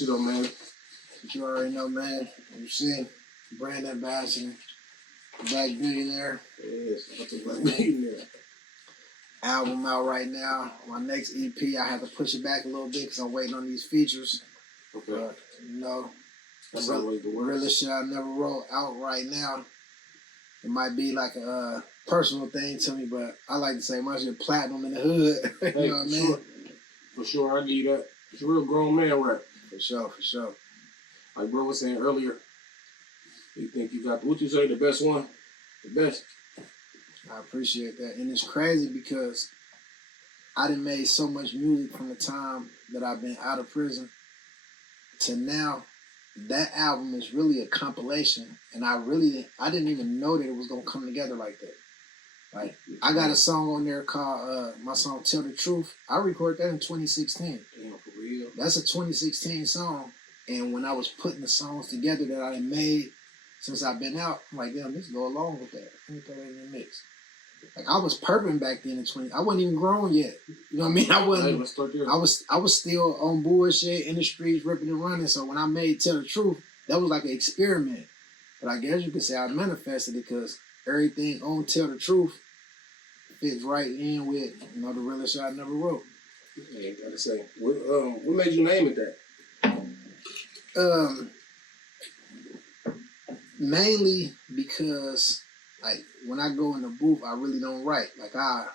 with you though, man. But you already know, man. You see, brand ambassador, Black Billionaire. Yes, what's a Black Billionaire? Album out right now. My next EP, I had to push it back a little bit because I'm waiting on these features. Okay. But, you know, that's always the worst. Realest shit I never wrote out right now. It might be like a personal thing to me, but I like to say my shit platinum in the hood. Hey, you know what I mean? Sure. For sure, I need that. It's a real grown man rap. For sure, for sure. Like bro was saying earlier, you think you got, what you say, the best one? The best? I appreciate that. And it's crazy because I done made so much music from the time that I've been out of prison to now. That album is really a compilation, and I didn't even know that it was gonna come together like that. Like, I got a song on there called my song "Tell the Truth." I recorded that in 2016. Damn, for real. That's a 2016 song, and when I was putting the songs together that I had made since I've been out, I'm like, damn, this go along with that. Let me throw that in the mix. Like, I was perping back then in 20. I wasn't even grown yet. You know what I mean? I was still on bullshit in the streets, ripping and running. So when I made Tell the Truth, that was like an experiment. But I guess you could say I manifested it because everything on Tell the Truth fits right in with, you know, the realest shit I never wrote. Yeah, gotta say, what made you name it that? Mainly because, like, when I go in the booth, I really don't write. Like, I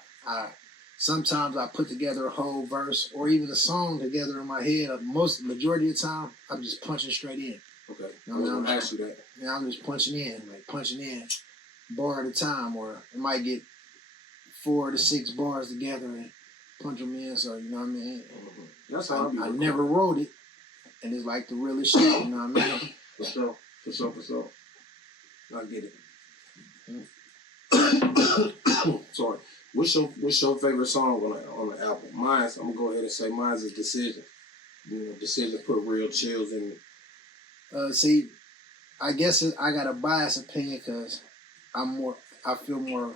sometimes I put together a whole verse or even a song together in my head. Majority of the time, I'm just punching straight in. Okay. You know, I'm ask you that. Yeah, I'm just punching in bar at a time, or I might get 4 to 6 bars together and punch them in. So, you know what I mean? Mm-hmm. That's how I never wrote it, and it's like the realest shit. You know what I mean? For sure. I get it. Sorry. What's your favorite song on the album? Mine's, I'm gonna go ahead and say mine's is Decision. You know, Decision put real chills in me. See, I guess I got a biased opinion because I feel more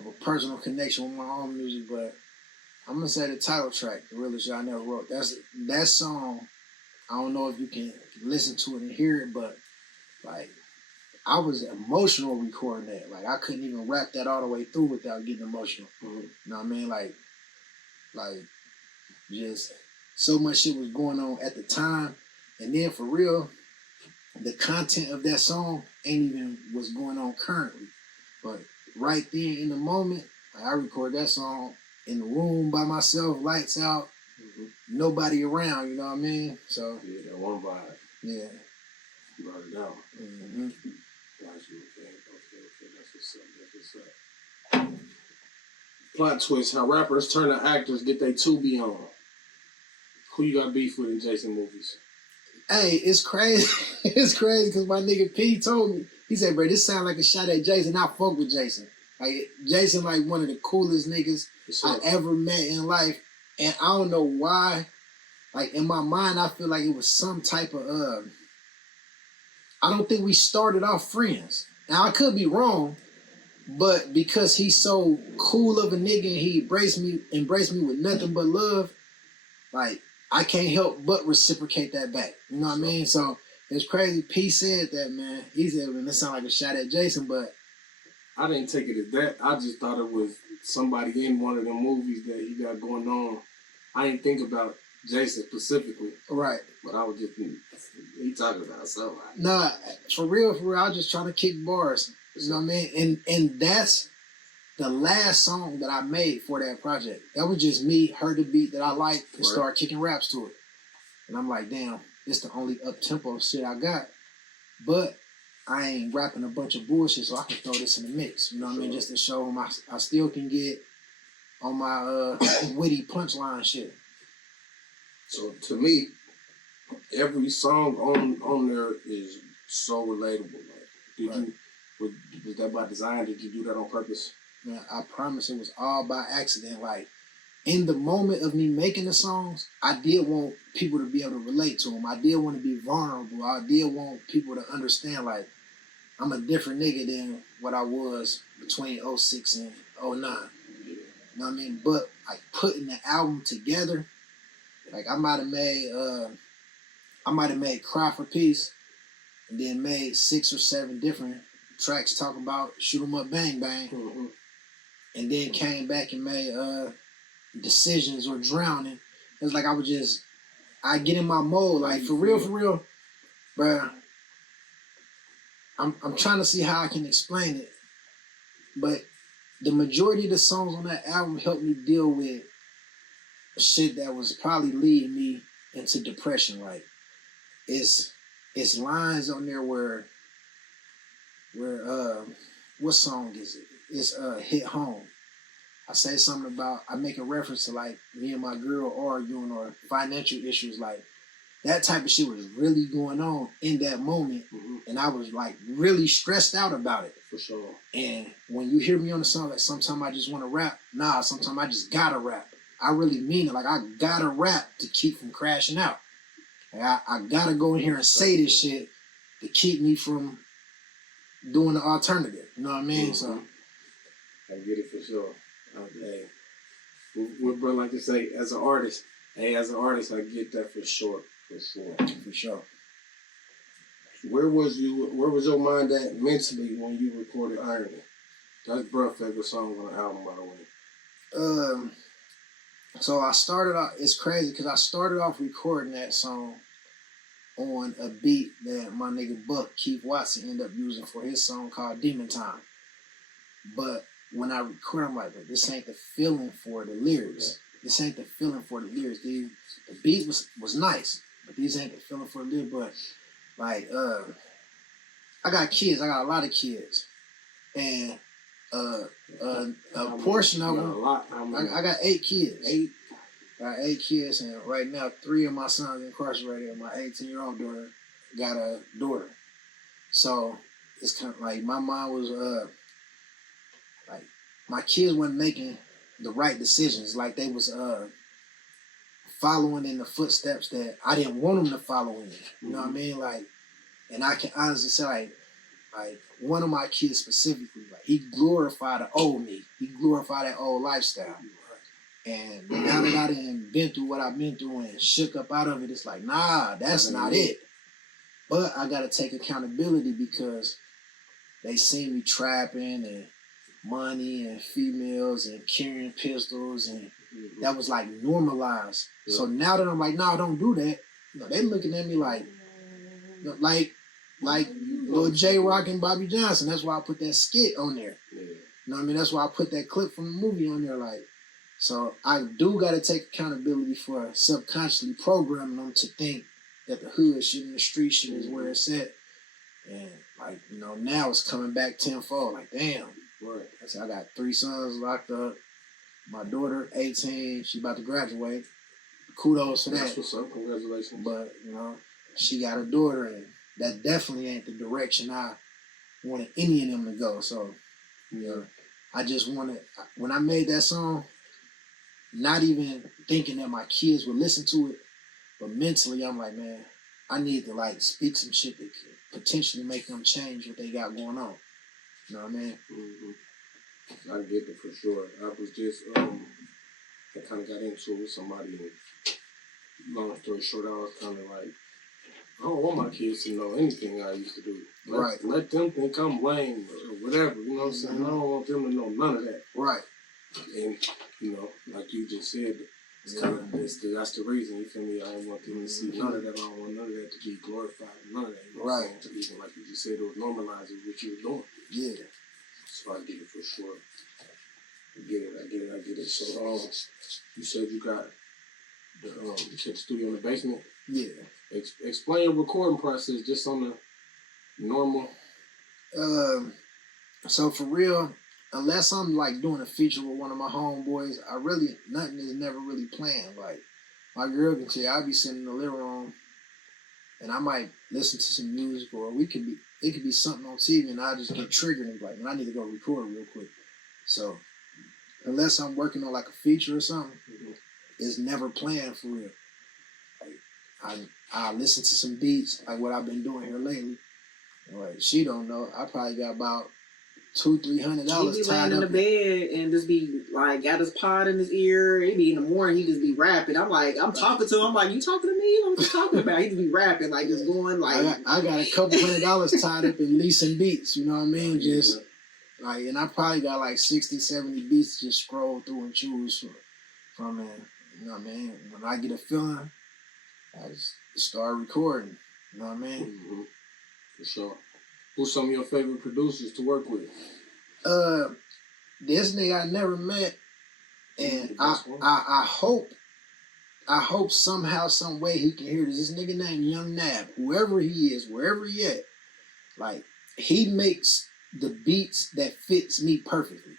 of a personal connection with my own music, but I'm gonna say the title track, The Realest Shit I Never Wrote. That song, I don't know if you can listen to it and hear it, but like, I was emotional recording that. Like, I couldn't even rap that all the way through without getting emotional. Mm-hmm. You know what I mean? Like, just so much shit was going on at the time. And then for real, the content of that song ain't even what's going on currently. But right then in the moment, I recorded that song in the room by myself, lights out, nobody around, you know what I mean? So yeah, that one vibe. Yeah. You brought it down. Mm-hmm. Okay, that's what's up. Plot twist, how rappers turn to actors get their Tubi on. Who you got beef with in Jason movies? Hey, it's crazy. It's crazy because my nigga P told me, he said, bro, this sound like a shot at Jason. I fuck with Jason. Like, Jason, like, one of the coolest niggas I ever met in life. And I don't know why, like, in my mind, I feel like it was some type of, I don't think we started off friends. Now, I could be wrong, but because he's so cool of a nigga and he embraced me with nothing but love, like, I can't help but reciprocate that back. You know what I mean? So, it's crazy. P said that, man. He said, man, that sound like a shot at Jason, but I didn't take it as that. I just thought it was somebody in one of the movies that he got going on. I didn't think about Jason specifically. Right. But I was just, he talking about somebody. Nah, for real, I was just trying to kick bars. You know what I mean? And that's the last song that I made for that project. That was just me, heard the beat that I liked, and start kicking raps to it. And I'm like, damn, this the only up-tempo shit I got. But I ain't rapping a bunch of bullshit, so I can throw this in the mix. You know what I mean? Just to show them I still can get on my witty punchline shit. So to me, every song on there is so relatable. Like, was that by design? Did you do that on purpose? Man, I promise it was all by accident. Like, in the moment of me making the songs, I did want people to be able to relate to them. I did want to be vulnerable. I did want people to understand, like, I'm a different nigga than what I was between 06 and 09. You know what I mean? But, like, putting the album together, like, I might have made, I might have made Cry for Peace and then made 6 or 7 different tracks talking about Shoot 'em Up Bang Bang. Mm-hmm. And then came back and made Decisions or Drowning. It's like I get in my mode, like for real, bruh. I'm trying to see how I can explain it. But the majority of the songs on that album helped me deal with shit that was probably leading me into depression. Like it's lines on there where what song is it? It's Hit Home. I say something about I make a reference to like me and my girl arguing or financial issues, like that type of shit was really going on in that moment. Mm-hmm. And I was like really stressed out about it. For sure. And when you hear me on the song, like sometimes I just want to rap. Nah, sometimes I just gotta rap. I really mean it. Like I gotta rap to keep from crashing out. Like I gotta go in here and say this shit to keep me from doing the alternative. You know what I mean? Mm-hmm. So I get it for sure. Hey, what bro like to say as an artist? Hey, as an artist, I get that for sure. For sure. Where was your mind at mentally when you recorded Irony? That's bruh's favorite song on the album, by the way. So I started off. It's crazy because I started off recording that song on a beat that my nigga Buck Keith Watson ended up using for his song called Demon Time. But when I record, I'm like, but this ain't the feeling for the lyrics. This ain't the feeling for the lyrics. The beat was nice, but these ain't the feeling for the lyrics. But like, I got kids. I got a lot of kids, and a portion of them. I got 8 kids. I got 8 kids, and right now 3 of my sons incarcerated, and my 18-year-old daughter got a daughter. So it's kind of like my mom was like my kids weren't making the right decisions. Like they was following in the footsteps that I didn't want them to follow in. You know what I mean? Like, and I can honestly say like one of my kids specifically, like he glorified the old me. He glorified that old lifestyle. And now that I done been through what I've been through and shook up out of it, it's like, nah, that's not it. But I gotta take accountability because they see me trapping and money and females and carrying pistols, and that was like normalized. Yeah. So now that I'm like, nah, don't do that. You know, they looking at me like Lil J Rock and Bobby Johnson. That's why I put that skit on there. Yeah. You know what I mean? That's why I put that clip from the movie on there. Like, so I do got to take accountability for subconsciously programming them to think that the hood shit and the street shit is where it's at. And like, you know, now it's coming back tenfold. Like, damn. Right. So I got 3 sons locked up. My daughter, 18, she about to graduate. Kudos for that. That's what's up. Congratulations. But, you know, she got a daughter, and that definitely ain't the direction I wanted any of them to go. So, you know, I just wanted, when I made that song, not even thinking that my kids would listen to it, but mentally I'm like, man, I need to like speak some shit that could potentially make them change what they got going on. You know what I mean? Mm-hmm. I get it for sure. I was just, I kind of got into it with somebody, and long story short, I was kind of like, I don't want my kids to know anything I used to do. Let them think I'm lame or whatever, you know what I'm saying? I don't want them to know none of that. Right. And, you know, like you just said, it's kind of, that's the reason, you feel me? I don't want them to see none of that. I don't want none of that to be glorified, none of that. You know what I'm saying? Even like you just said, it was normalizing what you were doing. Yeah. So I get it for sure. I get it. So, you said you got you said the studio in the basement? Yeah. Explain your recording process just on the normal. So for real, unless I'm like doing a feature with one of my homeboys, nothing is never really planned. Like my girl can tell you, I'll be sitting in the living room and I might listen to some music, or it could be something on TV, and I just get triggered and be like, man, I need to go record real quick. So unless I'm working on like a feature or something, it's never planned for real. Like I listen to some beats like what I've been doing here lately. Like she don't know, I probably got about $200-$300 He be tied laying in up. the bed and just be like, got his pod in his ear. He be in the morning, he just be rapping. I'm like, I'm talking to him. I'm like, you talking to me? What you talking about? He just be rapping, like just going like. I got a couple $100 tied up in leasing beats. You know what I mean? Just like, and I probably got like 60, 70 beats to just scroll through and choose from. And you know what I mean? When I get a feeling, I just start recording. You know what I mean? Mm-hmm. For sure. Who's some of your favorite producers to work with? This nigga I never met, and I hope somehow, some way he can hear this. This nigga named Young Nab, whoever he is, wherever he at, like he makes the beats that fits me perfectly.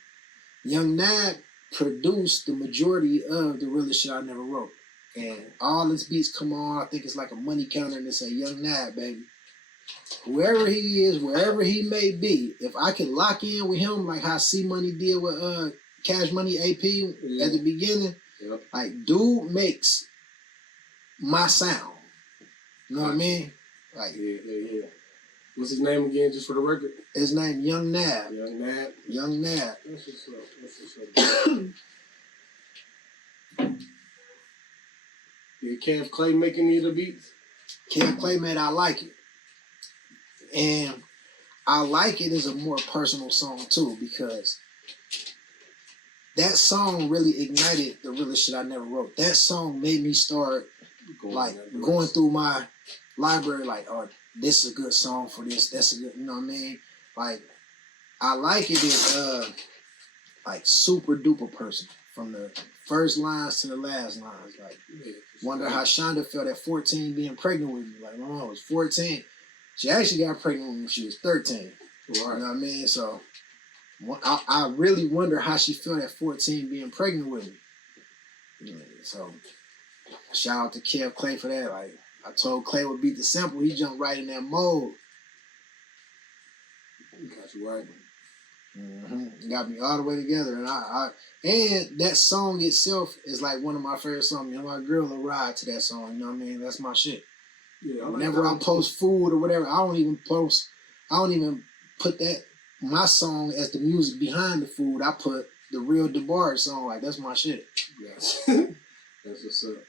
Young Nab produced the majority of the realest shit I never wrote, and all his beats come on. I think it's like a money counter, and it's a Young Nab, baby. Whoever he is, wherever he may be, if I can lock in with him like how C Money did with Cash Money AP at the beginning, like dude makes my sound. You know what I mean? Like yeah. What's his name again, just for the record? His name Young Nab. Young Nab. That's what's up. Did Kev Clay make any of the beats? Kev Clay, man, I like it. And I like it as a more personal song too, because that song really ignited the realest shit I never wrote. That song made me start going through my library like, oh, this is a good song for this. That's a good, you know what I mean? Like, I like it as like super duper personal from the first lines to the last lines. Like, wonder how Shonda felt at 14 being pregnant with me. Like, my mom was 14. She actually got pregnant when she was 13. Right. You know what I mean? So I really wonder how she felt at 14 being pregnant with me. Yeah, so shout out to Kev Clay for that. Like, I told Clay would beat the sample. He jumped right in that mode. Got you right. Mm-hmm. Got me all the way together. And that song itself is like one of my favorite songs. You know, my girl will ride to that song. You know what I mean? That's my shit. Yeah, whenever I post food or whatever, I don't even put that my song as the music behind the food. I put the real DeBarge song. Like, that's my shit. Yes. That's what's up.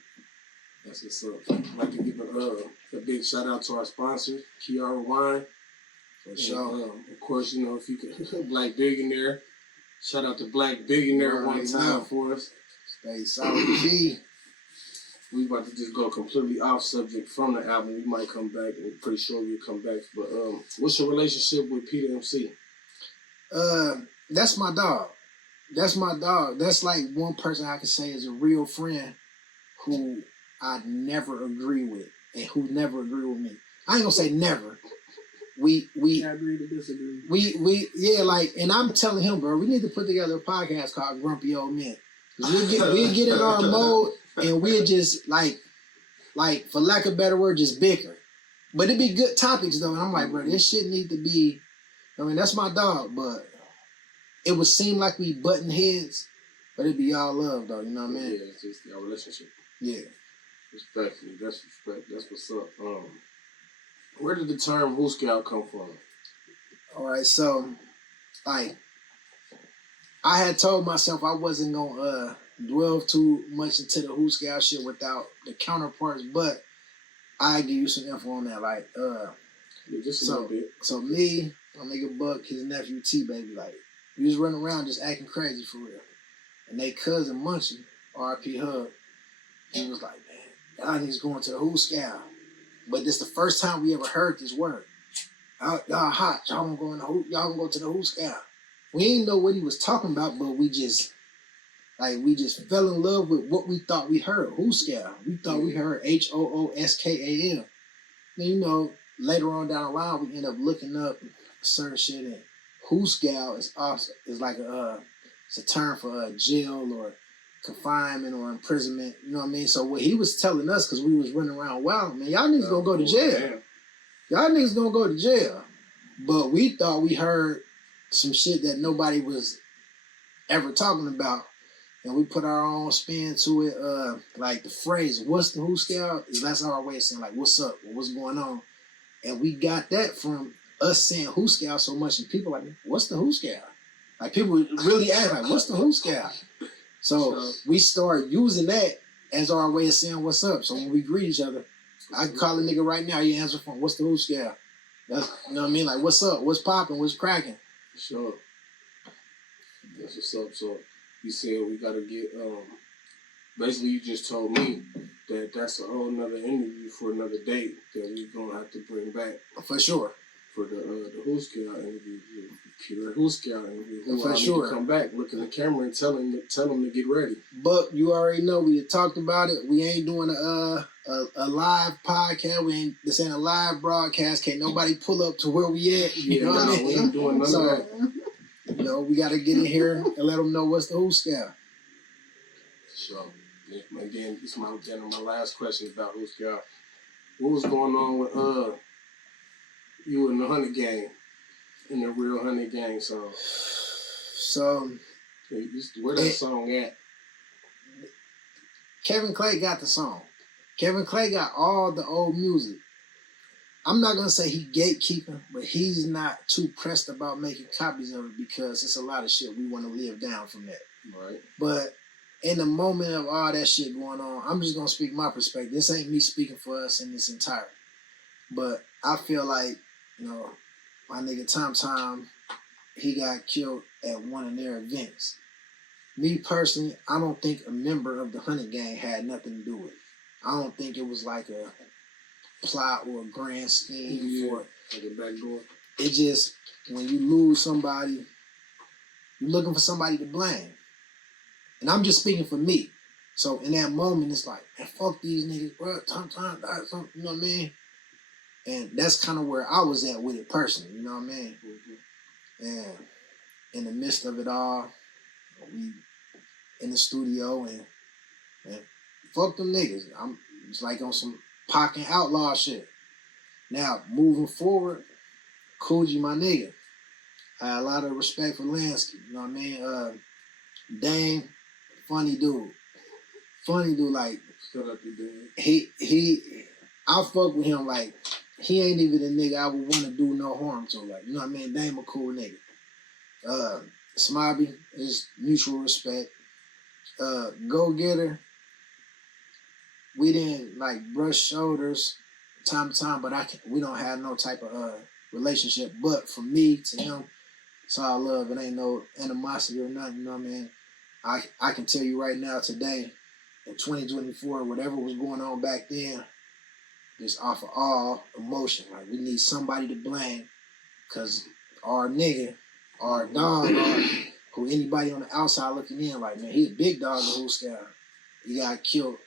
That's what's up. I'd like to give a big shout out to our sponsor, Kiara Wine. For sure. Of course, you know, if you could, Black Billionaire. Shout out to Black Billionaire one time for us. Stay solid, G. We about to just go completely off subject from the album. We might come back. We're pretty sure we'll come back. But what's your relationship with Peter MC? That's my dog. That's my dog. That's like one person I can say is a real friend who I never agree with and who never agree with me. I ain't gonna say never. We agree to disagree. Yeah, like, and I'm telling him, bro, we need to put together a podcast called Grumpy Old Men. We'll get in our mode and we'll just like for lack of a better word, just bicker. But it'd be good topics though. And I'm like, bro, this shit need to be, I mean, that's my dog, but it would seem like we button heads, but it'd be all love though, you know what I mean? Yeah, it's just our relationship. Yeah. Respectfully, that's respect. That's what's up. Where did the term hooskal come from? All right, so, like, I had told myself I wasn't gonna dwell too much into the hooskal shit without the counterparts, but I give you some info on that. Like, just a little bit. So me, my nigga Buck, his nephew T Baby, like, we was running around just acting crazy for real. And they cousin Munchie, RP Hub, he was like, man, y'all niggas going to the hooskal. But this the first time we ever heard this word. Y'all hot. Y'all gonna go to the hooskal. We didn't know what he was talking about, but we just fell in love with what we thought we heard. Hooskal. We thought we heard HOOSKAL. Then, you know, later on down the line, we end up looking up certain shit, and hooskal is like it's a term for jail or confinement or imprisonment, you know what I mean? So what he was telling us, because we was running around wild, man, y'all niggas gonna go to jail. Damn. Y'all niggas gonna go to jail. But we thought we heard some shit that nobody was ever talking about, and we put our own spin to it. Like the phrase, what's the hooskal? That's our way of saying, like, what's up? What's going on? And we got that from us saying hooskal so much, and people like, what's the hooskal? Like people really ask, like, what's the hooskal? So we start using that as our way of saying what's up. So when we greet each other, I can call a nigga right now. You answer phone. What's the hooskal? That's, you know what I mean? Like, what's up? What's popping? What's cracking? Sure. That's what's up. So you said we gotta get. Basically, you just told me that that's a whole nother interview for another date that we gonna have to bring back For sure. for the hooskal interview, the pure hooskal interview. For I need sure. to come back, look in the camera, and tell him to get ready. But you already know we had talked about it. We ain't doing a live podcast. This ain't a live broadcast. Can't nobody pull up to where we at. You know what I mean? We ain't doing none of that. You know, we got to get in here and let them know what's the hooskal. So, and then it's my last question about hooskal. What was going on with you and the Honey Gang, in the real Honey Gang song? So, where that song at? Kevin Clay got the song. Kevin Clay got all the old music. I'm not going to say he gatekeeping, but he's not too pressed about making copies of it because it's a lot of shit we want to live down from that. Right. But in the moment of all that shit going on, I'm just going to speak my perspective. This ain't me speaking for us in this entirety. But I feel like, you know, my nigga Tom, he got killed at one of their events. Me personally, I don't think a member of the Honey Gang had nothing to do with it. I don't think it was like a plot or a grand scheme for it. Like a backdoor. It just, when you lose somebody, you're looking for somebody to blame. And I'm just speaking for me. So in that moment, it's like, man, fuck these niggas, bro. Tom, you know what I mean? And that's kind of where I was at with it personally, you know what I mean? Mm-hmm. And in the midst of it all, we in the studio and fuck them niggas. It's like on some Pac and Outlaw shit. Now, moving forward, Coogee, my nigga. I had a lot of respect for Lansky, you know what I mean? Dame, funny dude. Like, I fuck with him like, he ain't even a nigga I would want to do no harm to. Like, you know what I mean? Dame a cool nigga. Smobby is mutual respect. Go Getter, we didn't like brush shoulders time to time, but we don't have no type of relationship. But from me to him, it's all love. It ain't no animosity or nothing, you know what I mean? I can tell you right now, today, in 2024, whatever was going on back then, just off of all emotion. Like, we need somebody to blame, because our nigga, our dog, who anybody on the outside looking in, like, man, he's a big dog in hooskal. He got killed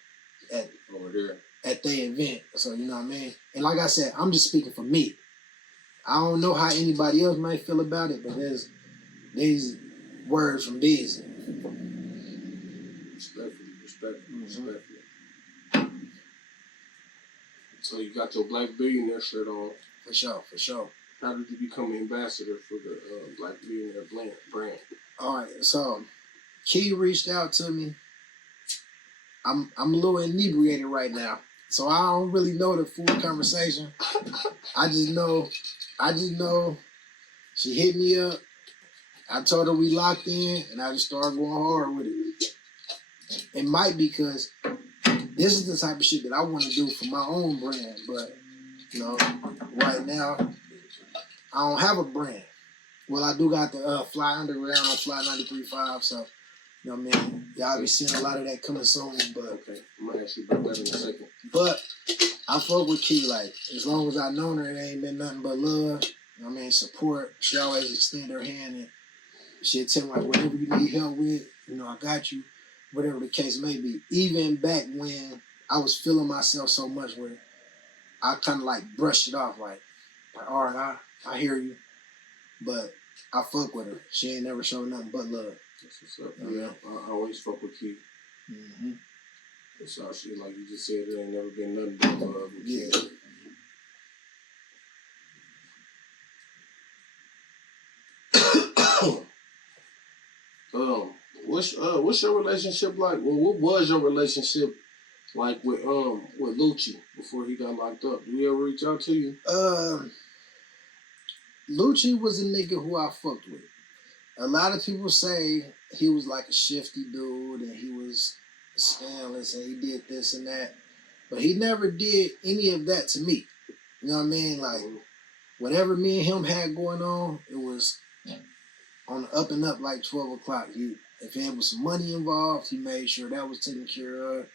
over there at their event. So, you know what I mean? And like I said, I'm just speaking for me. I don't know how anybody else might feel about it, but there's these words from Beezy. Respectfully. So you got your Black Billionaire shirt on. For sure. How did you become an ambassador for the Black Billionaire brand? All right, so Key reached out to me. I'm a little inebriated right now, so I don't really know the full conversation. I just know she hit me up. I told her we locked in, and I just started going hard with it. It might be because this is the type of shit that I want to do for my own brand, but you know, right now I don't have a brand. Well, I do got the Fly Underground on Fly 93.5, so you know what I mean? Y'all be seeing a lot of that coming soon, but okay, I'm gonna ask you about that in a second. But I fuck with Key, like, as long as I known her, it ain't been nothing but love. You know what I mean? Support. She always extend her hand and she'll tell me, like, whatever you need help with, you know, I got you. Whatever the case may be. Even back when I was feeling myself so much where I kind of like brushed it off, like all right, I hear you, but I fuck with her. She ain't never showed nothing but love. That's what's up. Yeah, I always fuck with Key. Mm-hmm. That's all shit. Like you just said, there ain't never been nothing but love. Yeah. What's your relationship like? Well, what was your relationship like with Lucci before he got locked up? Did he ever reach out to you? Lucci was a nigga who I fucked with. A lot of people say he was like a shifty dude and he was scandalous and he did this and that. But he never did any of that to me. You know what I mean? Like, whatever me and him had going on, it was on the up and up like 12 o'clock. If there was some money involved, he made sure that was taken care of.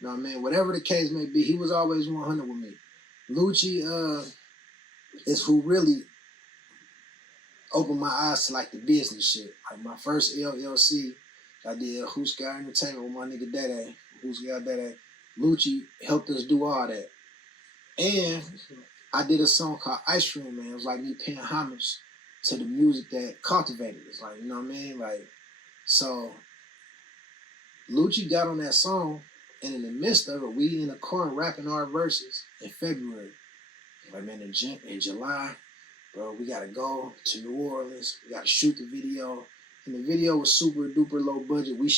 You know what I mean? Whatever the case may be, he was always 100 with me. Lucci is who really opened my eyes to like the business shit. Like my first LLC, I did Hooskal Entertainment with my nigga Dede. Hooskal Dede. Lucci helped us do all that. And I did a song called Ice Cream Man. It was like me paying homage to the music that cultivated us. Like, you know what I mean? Like, so Lucci got on that song, and in the midst of it, we in the car rapping our verses in February. Like, man, in July, bro, we gotta go to New Orleans. We gotta shoot the video. And the video was super duper low budget. We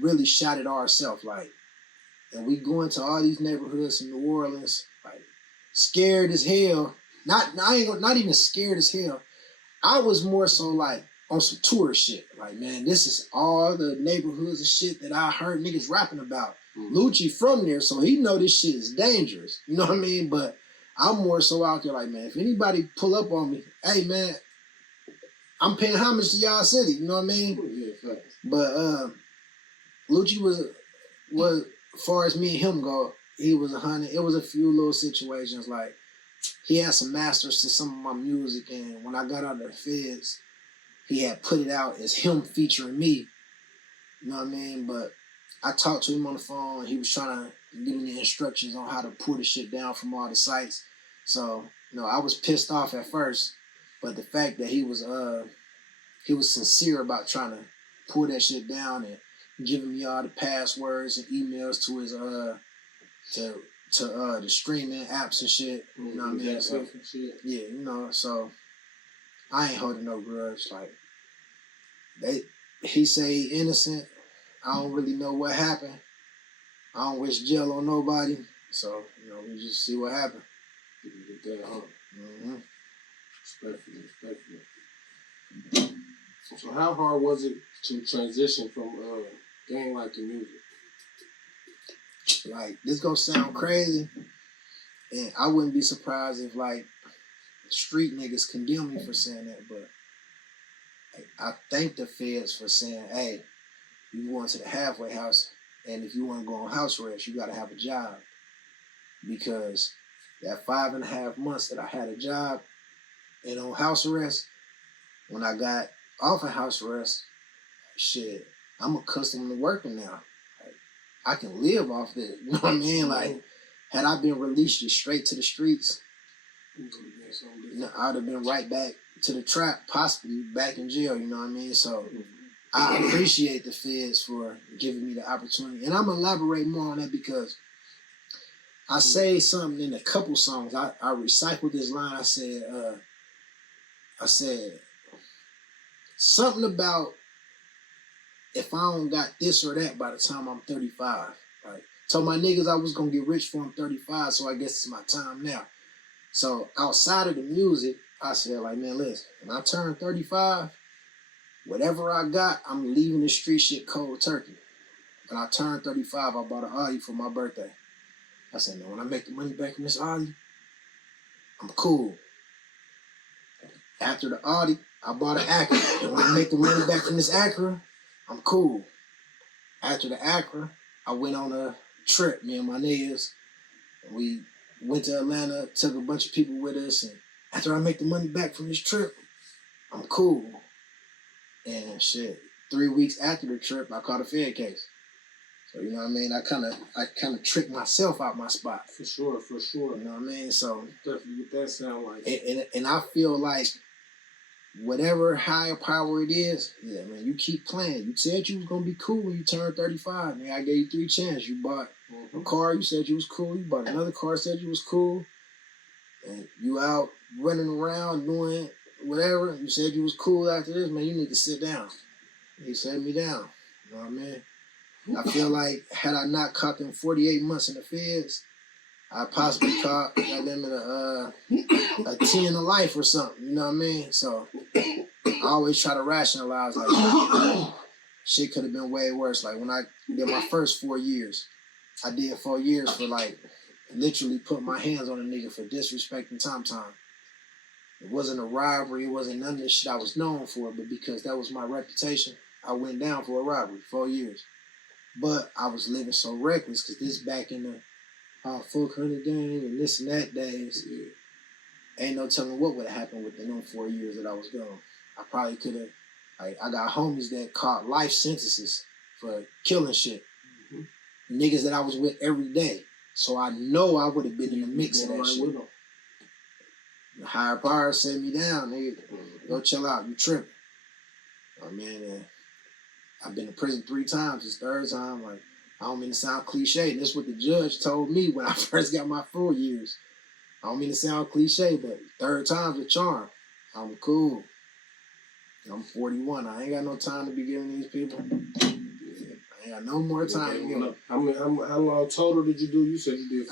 really shot it ourselves, like, and we go into all these neighborhoods in New Orleans, like, scared as hell. Not even scared as hell. I was more so like on some tourist shit. Like, man, this is all the neighborhoods and shit that I heard niggas rapping about. Lucci from there, so he know this shit is dangerous. You know what I mean? But I'm more so out there like, man, if anybody pull up on me, hey, man, I'm paying homage to y'all city. You know what I mean? Yeah, but Lucci was, as far as me and him go, he was 100. It was a few little situations like he had some masters to some of my music, and when I got out of the feds, he had put it out as him featuring me. You know what I mean? But I talked to him on the phone, and he was trying to give me the instructions on how to pull the shit down from all the sites. So, you know, I was pissed off at first, but the fact that he was sincere about trying to pull that shit down and giving me all the passwords and emails to his to the streaming apps and shit. You know what I mean? So, yeah, you know, so I ain't holding no grudge. Like, he say he innocent. I don't really know what happened. I don't wish jail on nobody. So, you know, we just see what happened. Get that home. Mm-hmm. Respectfully. So how hard was it to transition from gang life to music? Like, this gonna sound crazy, and I wouldn't be surprised if like street niggas condemn me for saying that, but like, I thank the feds for saying, hey, you going to the halfway house, and if you want to go on house arrest, you gotta have a job. Because that 5.5 months that I had a job and on house arrest, when I got off of house arrest, shit, I'm accustomed to working now. Like, I can live off this. You know what I mean? Like, had I been released just straight to the streets, you know, I'd have been right back to the trap, possibly back in jail. You know what I mean? So I appreciate the feds for giving me the opportunity, and I'm gonna elaborate more on that because I say something in a couple songs. I recycled this line. I said something about if I don't got this or that by the time I'm 35. Like, told my niggas I was gonna get rich before I'm 35, so I guess it's my time now. So outside of the music, I said, like, man, listen, when I turn 35, whatever I got, I'm leaving the street shit cold turkey. When I turned 35, I bought an Audi for my birthday. I said, man, when I make the money back from this Audi, I'm cool. After the Audi, I bought an Acura. And when I make the money back from this Acura, I'm cool. After the Acura, I went on a trip, me and my niggas. We went to Atlanta, took a bunch of people with us, and after I make the money back from this trip, I'm cool. And shit, 3 weeks after the trip, I caught a Fed case. So, you know what I mean? I kind of tricked myself out my spot. For sure. You know what I mean? So Definitely what that sound like. And I feel like whatever higher power it is, yeah, man, you keep playing. You said you was gonna be cool when you turned 35. Man, I gave you 3 chances. You bought a car, you said you was cool. You bought another car, said you was cool. And you out running around doing whatever. You said you was cool after this, man. You need to sit down. He set me down. You know what I mean? I feel like had I not caught them 48 months in the feds, I possibly caught got them in a 10 of life or something. You know what I mean? So I always try to rationalize like shit could have been way worse. Like when I did my first 4 years, I did 4 years for like literally put my hands on a nigga for disrespecting Tom. It wasn't a robbery. It wasn't none of the shit I was known for, but because that was my reputation, I went down for a robbery, 4 years. But I was living so reckless because this back in the full 100 game and this and that days. Yeah. Ain't no telling what would have happened within them 4 years that I was gone. I probably could have. I got homies that caught life sentences for killing shit. Mm-hmm. Niggas that I was with every day. So I know I would have been in the mix of that shit. The higher power set me down, nigga. Mm-hmm. Go chill out. You tripping. Oh, man, I've been to prison 3 times. This third time, like, I don't mean to sound cliche. And that's what the judge told me when I first got my 4 years. I don't mean to sound cliche, but third time's a charm. I'm cool. I'm 41. I ain't got no time to be giving these people. I ain't got no more time to give them. How long total did you do? You said you did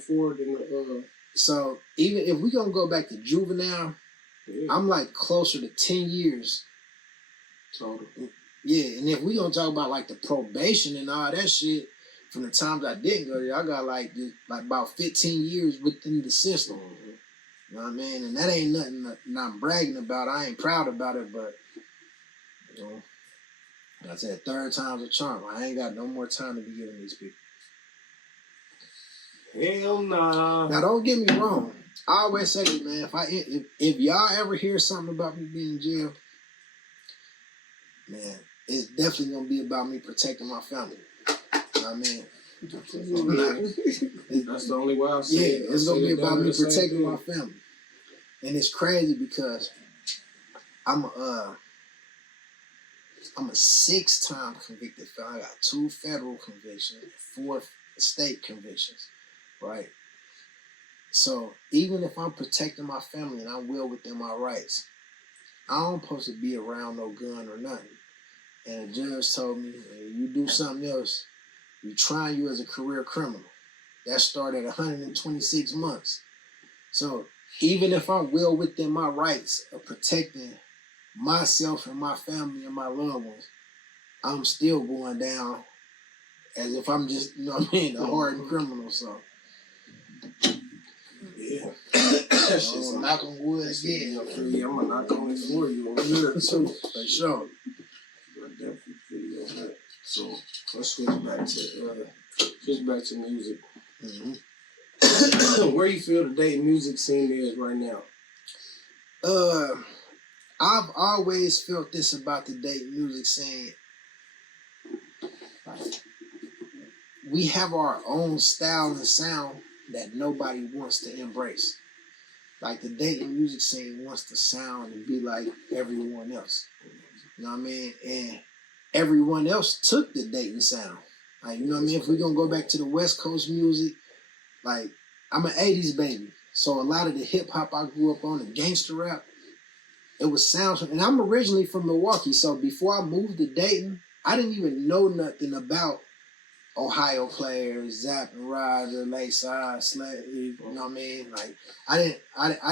4, then So even if we gonna go back to juvenile, I'm like closer to 10 years. Total. Yeah, and if we gonna talk about like the probation and all that shit, from the times I didn't go there, I got like about 15 years within the system. Mm-hmm. You know what I mean? And that ain't nothing that I'm bragging about. I ain't proud about it, but you know, like I said, third time's a charm. I ain't got no more time to be giving these people. Hell nah. Now don't get me wrong. I always say this, man. If y'all ever hear something about me being in jail, man, it's definitely gonna be about me protecting my family. You know what I mean? That's the only way I'll say it. Yeah, it's gonna be about me protecting my family. And it's crazy because I'm a 6-time convicted felon. I got 2 federal convictions, 4 state convictions, right? So even if I'm protecting my family and I'm well within my rights, I don't supposed to be around no gun or nothing. And the judge told me, hey, you do something else, we trying you as a career criminal. That started at 126 months. So even if I'm well within my rights of protecting myself and my family and my loved ones, I'm still going down as if I'm just, you know what I mean, a hardened criminal. So yeah. So knock on wood again. Yeah, I'm gonna knock on it for you over here too. For sure. So let's switch back to music. Mm-hmm. Where you feel the Dayton music scene is right now? I've always felt this about the Dayton music scene. We have our own style and sound that nobody wants to embrace. Like the Dayton music scene wants to sound and be like everyone else. You know what I mean? And everyone else took the Dayton sound. Like, you know what I mean? If we're going to go back to the West Coast music, like, I'm an 80s baby. So a lot of the hip-hop I grew up on, the gangster rap, it was sounds. And I'm originally from Milwaukee, so before I moved to Dayton, I didn't even know nothing about Ohio players, Zapp and Roger, Lakeside, Sled, you know what I mean? Like, I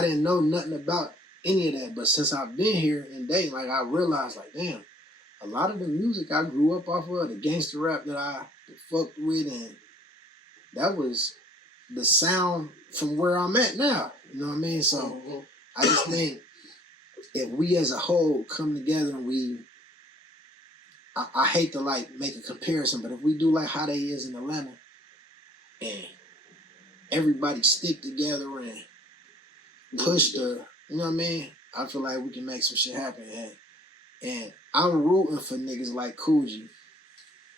didn't know nothing about any of that. But since I've been here in Dayton, like, I realized, like, damn, a lot of the music I grew up off of, the gangster rap that I fucked with, and that was the sound from where I'm at now. You know what I mean? So I just think if we as a whole come together and I hate to like make a comparison, but if we do like how they is in Atlanta and everybody stick together and push you know what I mean? I feel like we can make some shit happen. And I'm rooting for niggas like Coogee.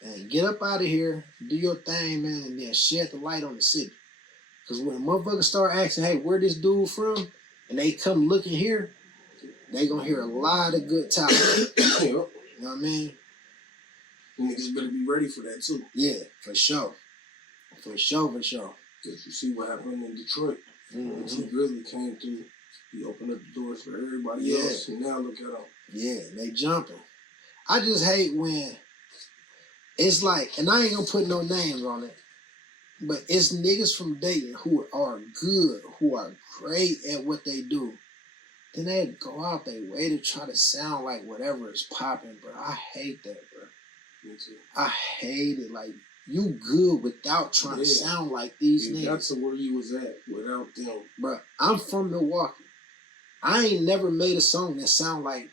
And get up out of here, do your thing, man, and then shed the light on the city. Because when motherfuckers start asking, hey, where this dude from? And they come looking here, they gonna hear a lot of good talk. You know what I mean? Niggas better be ready for that too. Yeah, for sure. For sure. Because you see what happened in Detroit. Mm-hmm. He really came through. He opened up the doors for everybody else. And now look at them. Yeah, they jumping. I just hate when it's like, and I ain't gonna put no names on it, But it's niggas from Dayton who are good, who are great at what they do. Then they go out their way to try to sound like whatever is popping, bro. I hate that, bro. Me too. I hate it. Like, you good without trying to sound like these niggas. That's where you was at without them. Bro, I'm from Milwaukee. I ain't never made a song that sound like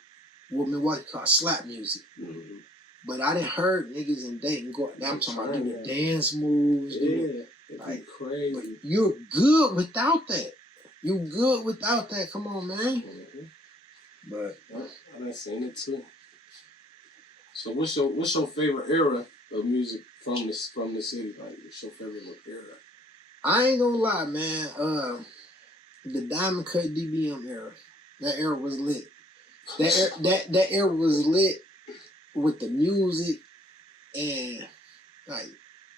what Milwaukee call slap music. Mm-hmm. But I done heard niggas in Dayton go. Now I'm talking about doing the dance moves. Yeah, like crazy. But you're good without that. You good without that. Come on, man. Mm-hmm. But I done seen it too. So what's your favorite era of music from the city? Like, what's your favorite era? I ain't gonna lie, man. The Diamond Cut DBM era. That era was lit. That era was lit with the music, and like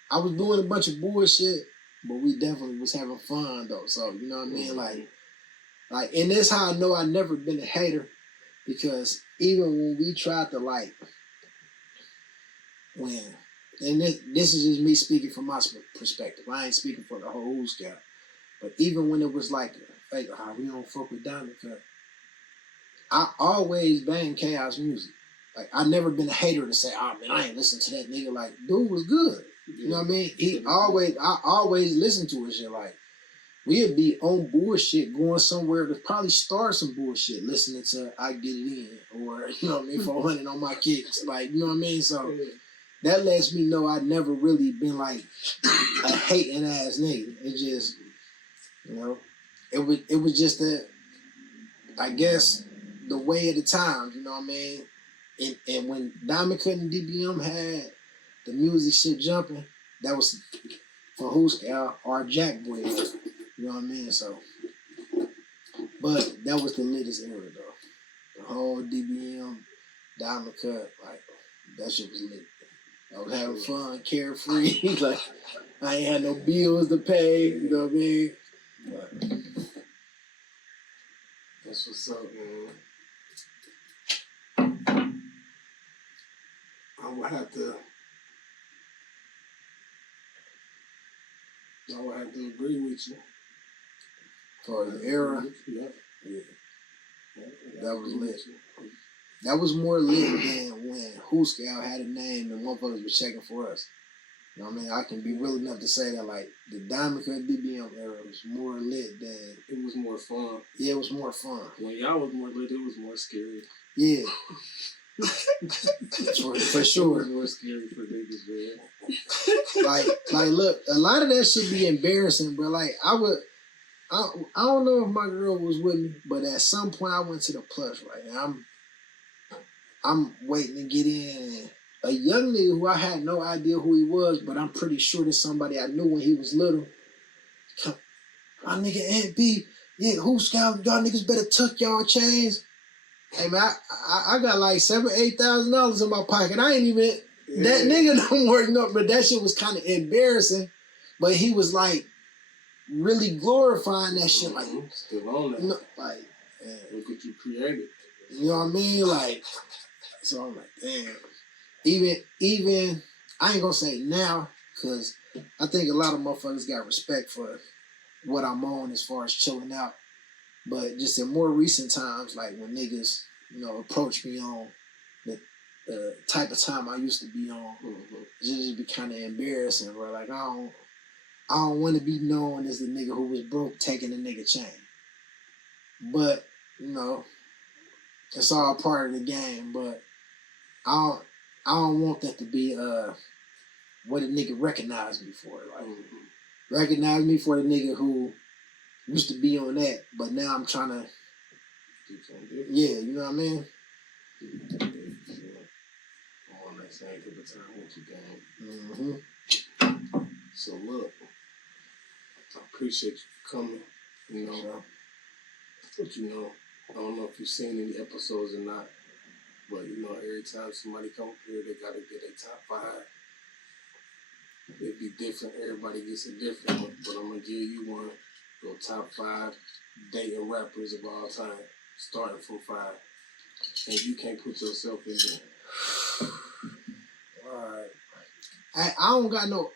I was doing a bunch of bullshit, but we definitely was having fun though. So you know what I mean? Like, and that's how I know I never been a hater, because even when we tried to and this is just me speaking from my perspective. I ain't speaking for the whole hooskal, but even when it was like we don't fuck with Diamond Cut, I always bang Chaos music. Like, I never been a hater to say, oh man, I ain't listen to that nigga. Like, dude was good. You know what I mean? I always listen to his shit. Like, we'd be on bullshit going somewhere to probably start some bullshit, listening to I Get It In, or, you know what I mean, 400 on my kicks. Like, you know what I mean? So that lets me know I never really been like a hating ass nigga. It just, you know, it was just that, I guess, the way of the time, you know what I mean? And when Diamond Cut and DBM had the music shit jumping, that was for hooskal or Jack Boy, you know what I mean? So, but that was the latest era though. The whole DBM, Diamond Cut, like, that shit was lit. I was having fun, carefree. Like, I ain't had no bills to pay, you know what I mean? But that's what's up, man. I would have to agree with you. for the era, Yeah. that was lit. That was more lit than when hooskal had a name and motherfuckers was checking for us. You know what I mean? I can be real enough to say that, like, the Diamond Cut DBM era was more lit than... It was more fun. Yeah, it was more fun. When y'all was more lit, it was more scary. Yeah. for sure. It was more scary for niggas, man. like, look, a lot of that shit be embarrassing, bro. Like, I don't know if my girl was with me, but at some point I went to the plush, right? And I'm waiting to get in, and a young nigga who I had no idea who he was, but I'm pretty sure that's somebody I knew when he was little. My nigga Aunt B, yeah, hooskal, y'all niggas better tuck y'all chains. Hey man, I got like $7,000-8,000 in my pocket. I ain't even that nigga don't work no, but that shit was kind of embarrassing. But he was like really glorifying that shit, like still on that. No, like, look what you created. You know what I mean? Like, so I'm like, damn. Even I ain't gonna say now, because I think a lot of motherfuckers got respect for what I'm on as far as chilling out. But just in more recent times, like when niggas, you know, approach me on the type of time I used to be on, it just be kind of embarrassing, bro. Like, I don't want to be known as the nigga who was broke taking a nigga chain. But, you know, it's all part of the game. But I don't want that to be what a nigga recognized me for. Like, recognize me for the nigga who used to be on that, but now I'm trying to, yeah, you know what I mean? On that same type of time with you, gang. So look, I appreciate you for coming. You know, but you know, I don't know if you've seen any episodes or not, but you know, every time somebody come here, they gotta get a top 5. It'd be different. Everybody gets a different one, but I'm gonna give you one. Go top 5 dating rappers of all time, starting from 5, and you can't put yourself in there. Alright. I don't got no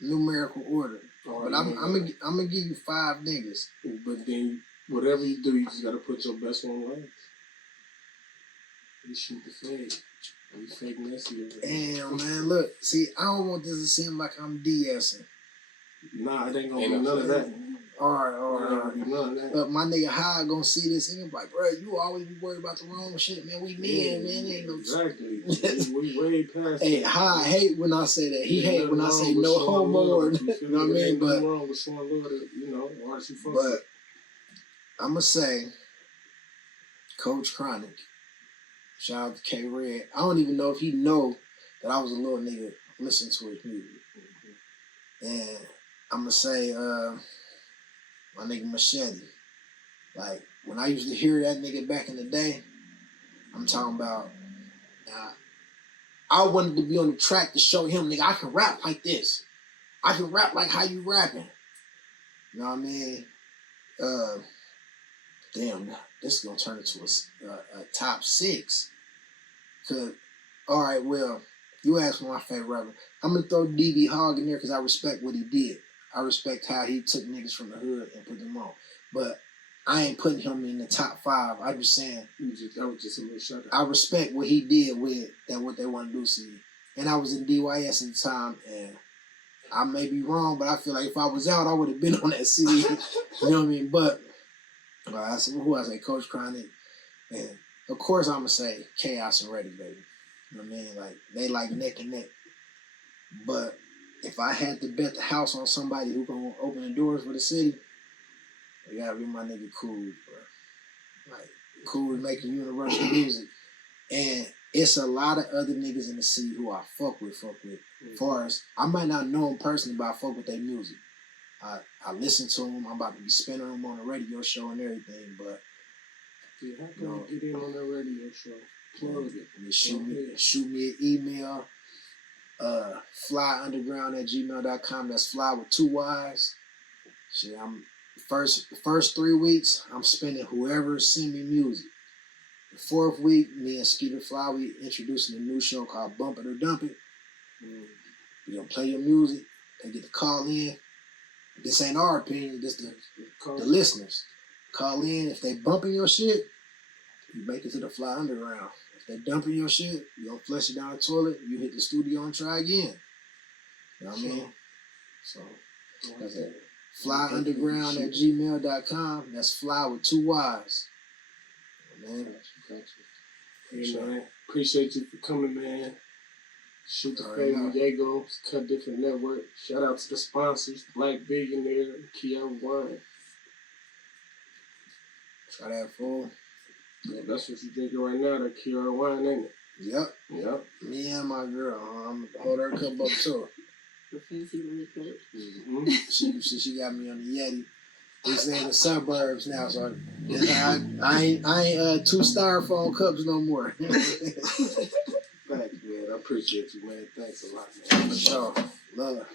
numerical order. All But right, I'm gonna give you 5 niggas. But then, whatever you do, you just gotta put your best one last. You shoot the fade. You fake messy. Damn, man, look. See, I don't want this to seem like I'm DSing. Nah, it ain't gonna be none of that. All right. Be none of that. But my nigga High gonna see this and he be like, bro, you always be worried about the wrong shit, man. We men, man. Ain't no Exactly. we way past. Hey, High hate when I say that. He hate when I say no homo. You know what I mean? But wrong with showing love to, artists you fuck but with. I'm gonna say, Coach Chronic. Shout out to K Red. I don't even know if he know that I was a little nigga listening to his music. And I'm gonna say, my nigga Machete. Like, when I used to hear that nigga back in the day, I'm talking about, I wanted to be on the track to show him, nigga, I can rap like this. I can rap like how you rapping. You know what I mean? Damn, this is gonna turn into a top 6. Cause, all right, well, you asked for my favorite rapper. I'm gonna throw DB Hogg in there because I respect what he did. I respect how he took niggas from the hood and put them on. But I ain't putting him in the top 5. I'm just saying that was just a little shout out. I respect what he did with that, what they want to do to you. And I was in DYS at the time, and I may be wrong, but I feel like if I was out, I would have been on that CD. You know what I mean? But I said, who I say, Coach Chronic, and of course I'm gonna say Chaos and Ready, baby. You know what I mean? Like, they like neck and neck. But if I had to bet the house on somebody who gonna open the doors for the city, it gotta be my nigga Cool, bro. Like, Cool is making universal music. And it's a lot of other niggas in the city who I fuck with. As far as, I might not know them personally, but I fuck with their music. I listen to them. I'm about to be spinning them on a radio show and everything, but how can we get in on that radio show? Plug it. Shoot me an email. flyunderground@gmail.com. That's fly with 2 Y's. Shit, I'm first 3 weeks, I'm spending whoever send me music. The 4th week, me and Skeeter Fly, we introducing a new show called Bump It or Dump It. We're gonna play your music. They get to call in. This ain't our opinion, this the listeners. Call in. If they bumping your shit, you make it to the Fly Underground. If they dumping your shit, you gonna flush it down the toilet, you hit the studio and try again. You know what I mean? So, that's it. flyunderground@gmail.com. That's fly with 2 Y's. Man. Hey, man. Appreciate you for coming, man. Shoot the Fade With Yago, Cut Different Network. Shout out to the sponsors, Black Billionaire, Kia Wine. Try that, fool. Yeah, that's what you drinking right now, that Kia Wine, ain't it? Yep. Me and my girl. I'm gonna hold her cup up too. The fancy liquor. She got me on the Yeti. They say in the suburbs now, so I ain't 2 styrofoam cups no more. Thanks, man. I appreciate you, man. Thanks a lot, man. For sure. Love.